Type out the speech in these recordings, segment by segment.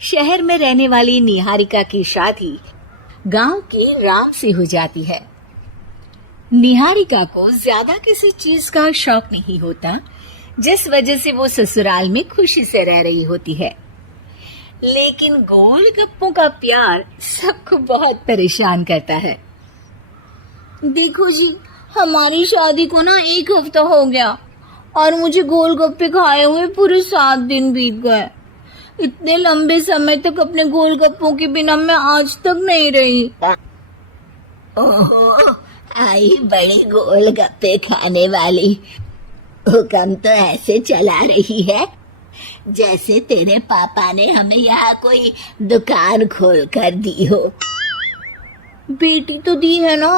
शहर में रहने वाली निहारिका की शादी गांव के राम से हो जाती है। निहारिका को ज्यादा किसी चीज का शौक नहीं होता, जिस वजह से वो ससुराल में खुशी से रह रही होती है। लेकिन गोलगप्पों का प्यार सबको बहुत परेशान करता है। देखो जी, हमारी शादी को ना 1 हफ्ता हो गया और मुझे गोलगप्पे खाए हुए पूरे 7 दिन बीत गए। इतने लंबे समय तक अपने गोलगप्पों के बिना मैं आज तक नहीं रही। ओहो, आई बड़ी गोलगप्पे खाने वाली। हुक्म तो ऐसे चला रही है जैसे तेरे पापा ने हमें यहाँ कोई दुकान खोल कर दी हो। बेटी तो दी है ना,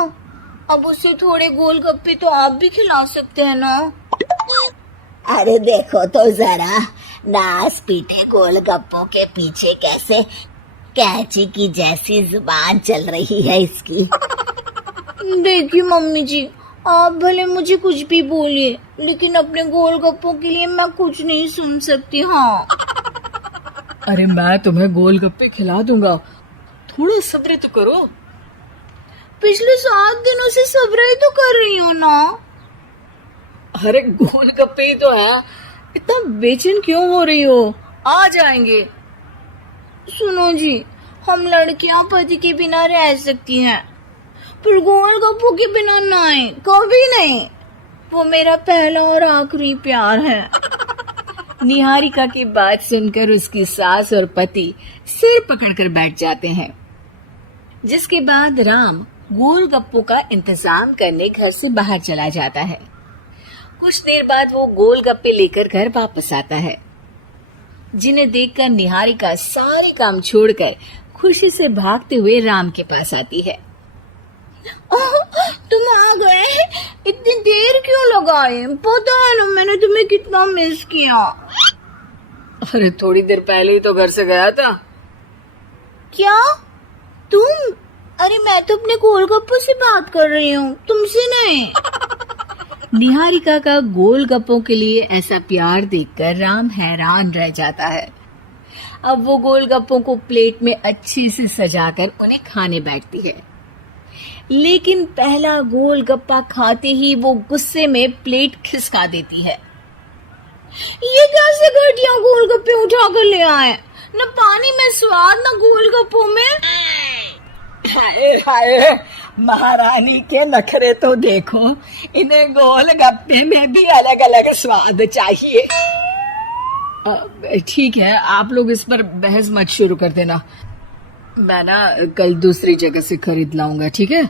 अब उसे थोड़े गोलगप्पे तो आप भी खिला सकते हैं ना। अरे देखो तो जरा, नास पीटे गोलगप्पों के पीछे कैसे कैंची की जैसी जुबान चल रही है इसकी। देखिए मम्मी जी, आप भले मुझे कुछ भी बोलिए, लेकिन अपने गोलगप्पों के लिए मैं कुछ नहीं सुन सकती। हाँ, अरे मैं तुम्हें गोलगप्पे खिला दूंगा, थोड़ा सब्र तो करो। पिछले 7 दिनों से सब्र ही तो कर रही हूँ ना। अरे गोलगप्पे ही तो है, इतना बेचैन क्यों हो रही हो? आ जाएंगे। सुनो जी, हम लड़कियां पति के बिना रह सकती हैं, पर गोलगप्पों के बिना नहीं, कभी नहीं। वो मेरा पहला और आखिरी प्यार है। निहारिका की बात सुनकर उसकी सास और पति सिर पकड़कर बैठ जाते हैं। जिसके बाद राम गोलगप्पों का इंतजाम करने घर से बाहर चला जाता है। कुछ देर बाद वो गोलगप्पे लेकर घर वापस आता है, जिन्हें देखकर निहारिका सारे काम छोड़कर खुशी से भागते हुए राम के पास आती है। तुम आ गए? इतनी देर क्यों लगाए? पता है ना मैंने तुम्हें कितना मिस किया। अरे थोड़ी देर पहले ही तो घर से गया था। क्या तुम? अरे मैं तो अपने गोलगप्पों से बात कर रही हूँ, तुमसे नहीं। निहारिका का गोलगप्पों के लिए ऐसा प्यार देखकर राम हैरान रह जाता है। अब वो गोलगप्पों को प्लेट में अच्छे से सजाकर उन्हें खाने बैठती है। लेकिन पहला गोलगप्पा खाते ही वो गुस्से में प्लेट खिसका देती है। ये कैसे घटिया गोलगप्पे उठा कर ले आए? न पानी में स्वाद, न गोलगप्पों में। हाय हाय, महारानी के नखरे तो देखो, इन्हें गोलगप्पे में भी अलग अलग स्वाद चाहिए। ठीक है, आप लोग इस पर बहस मत शुरू कर देना। मैं ना कल दूसरी जगह से खरीद लाऊंगा, ठीक है?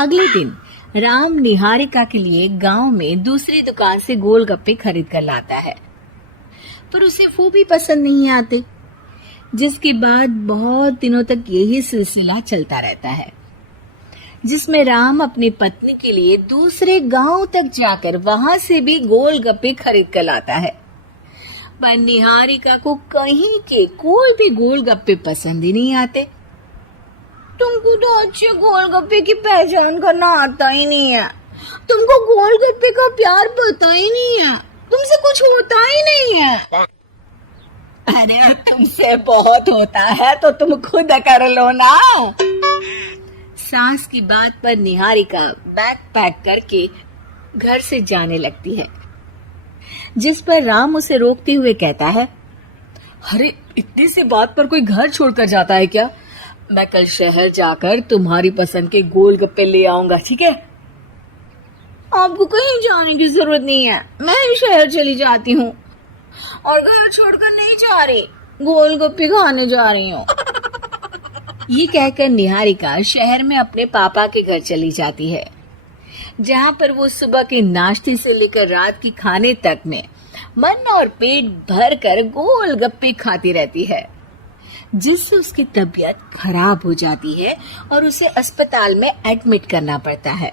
अगले दिन राम निहारिका के लिए गांव में दूसरी दुकान से गोलगप्पे खरीद कर लाता है, पर उसे वो भी पसंद नहीं आते। जिसके बाद बहुत दिनों तक यही सिलसिला चलता रहता है, जिसमें राम अपनी पत्नी के लिए दूसरे गांव तक जाकर वहां से भी गोलगप्पे खरीद कर लाता है। पर निहारिका को कहीं के कोई भी गोलगप्पे पसंद ही नहीं आते। तुमको तो अच्छे गोलगप्पे की पहचान करना आता ही नहीं है। तुमको गोलगप्पे का प्यार पता ही नहीं है, तुमसे कुछ होता ही नहीं है। अरे तुमसे बहुत होता है तो तुम खुद कर लो ना। सास की बात पर निहारिका बैग पैक करके घर से जाने लगती है, जिस पर राम उसे रोकते हुए कहता है, अरे इतनी सी बात पर कोई घर छोड़कर जाता है क्या? मैं कल शहर जाकर तुम्हारी पसंद के गोलगप्पे ले आऊंगा, ठीक है? आपको कहीं जाने की जरूरत नहीं है, मैं ही शहर चली जाती हूँ और घर छोड़कर नहीं जा रही, गोलगप्पे खाने जा रही हूँ। ये कहकर निहारिका शहर में अपने पापा के घर चली जाती है, जहाँ पर वो सुबह के नाश्ते से लेकर रात की खाने तक में मन और पेट भर कर गोलगप्पे खाती रहती है, जिससे उसकी तबीयत खराब हो जाती है और उसे अस्पताल में एडमिट करना पड़ता है।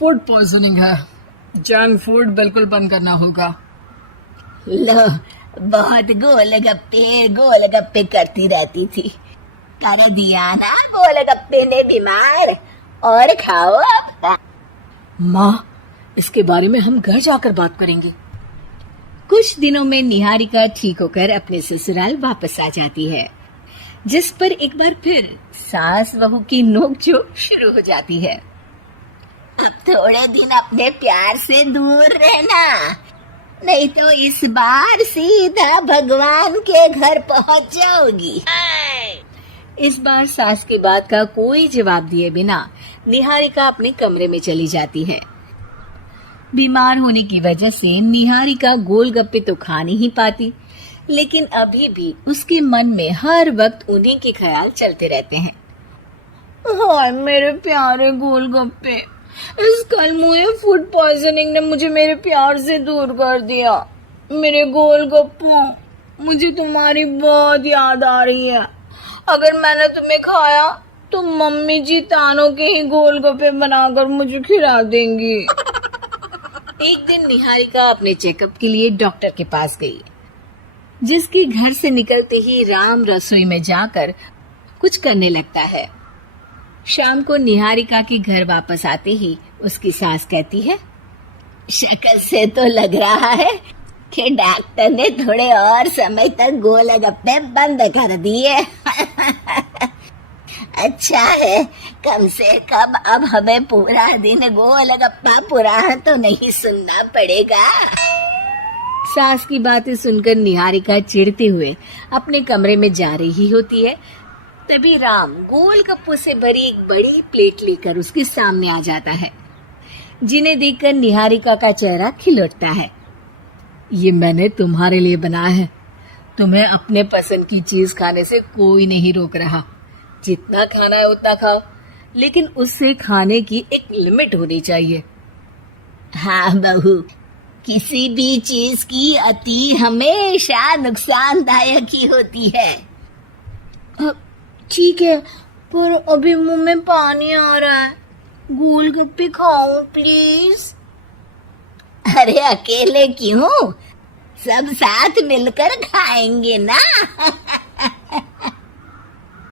फूड पॉइजनिंग है, जंक फूड बिल्कुल बंद करना होगा। लो, बहुत गोलगप्पे गोलगप्पे करती रहती थी, कर दिया ना गोलगप्पे ने बीमार। और खाओ अब। माँ, इसके बारे में हम घर जाकर बात करेंगे। कुछ दिनों में निहारिका ठीक होकर अपने ससुराल वापस आ जाती है, जिस पर एक बार फिर सास बहू की नोकझोंक शुरू हो जाती है। अब थोड़े दिन अपने प्यार से दूर रहना, नहीं तो इस बार सीधा भगवान के घर पहुंच जाओगी। इस बार सास की बात का कोई जवाब दिए बिना निहारिका अपने कमरे में चली जाती है। बीमार होने की वजह से निहारिका गोलगप्पे तो खा नहीं पाती, लेकिन अभी भी उसके मन में हर वक्त उन्हीं के ख्याल चलते रहते हैं। हाय मेरे प्यारे गोलगप्पे, इस कल मुझे फूड पॉइजनिंग ने मुझे मेरे प्यार से दूर कर दिया। मेरे गोलगप्पों, मुझे तुम्हारी बहुत याद आ रही है। अगर मैंने तुम्हें खाया तो मम्मी जी तानों के ही गोलगप्पे बनाकर मुझे खिला देंगी। एक दिन निहारिका अपने चेकअप के लिए डॉक्टर के पास गई, जिसके घर से निकलते ही राम रसोई में जाकर कुछ करने लगता है। शाम को निहारिका के घर वापस आते ही उसकी सास कहती है, शक्ल से तो लग रहा है कि डॉक्टर ने थोड़े और समय तक गोलगप्पे बंद कर दिए। अच्छा है, कम से कम अब हमें पूरा दिन गोलगप्पा पुराण तो नहीं सुनना पड़ेगा। सास की बातें सुनकर निहारिका चिढ़ते हुए अपने कमरे में जा रही होती है। तभी राम गोलगप्पों से भरी एक बड़ी प्लेट लेकर उसके सामने आ जाता है, जिन्हें देखकर निहारिका का चेहरा खिल उठता है। ये मैंने तुम्हारे लिए बनाया है। तुम्हें अपने पसंद की चीज खाने से कोई नहीं रोक रहा। जितना खाना है उतना खाओ, लेकिन उससे खाने की एक लिमिट होनी चाहिए। हाँ बहू, किसी भी चीज की अति हमेशा नुकसानदायक ही होती है। ठीक है, पर अभी मुंह में पानी आ रहा है। गोलगप्पे खाओ प्लीज। अरे अकेले क्यों, सब साथ मिलकर खाएंगे ना।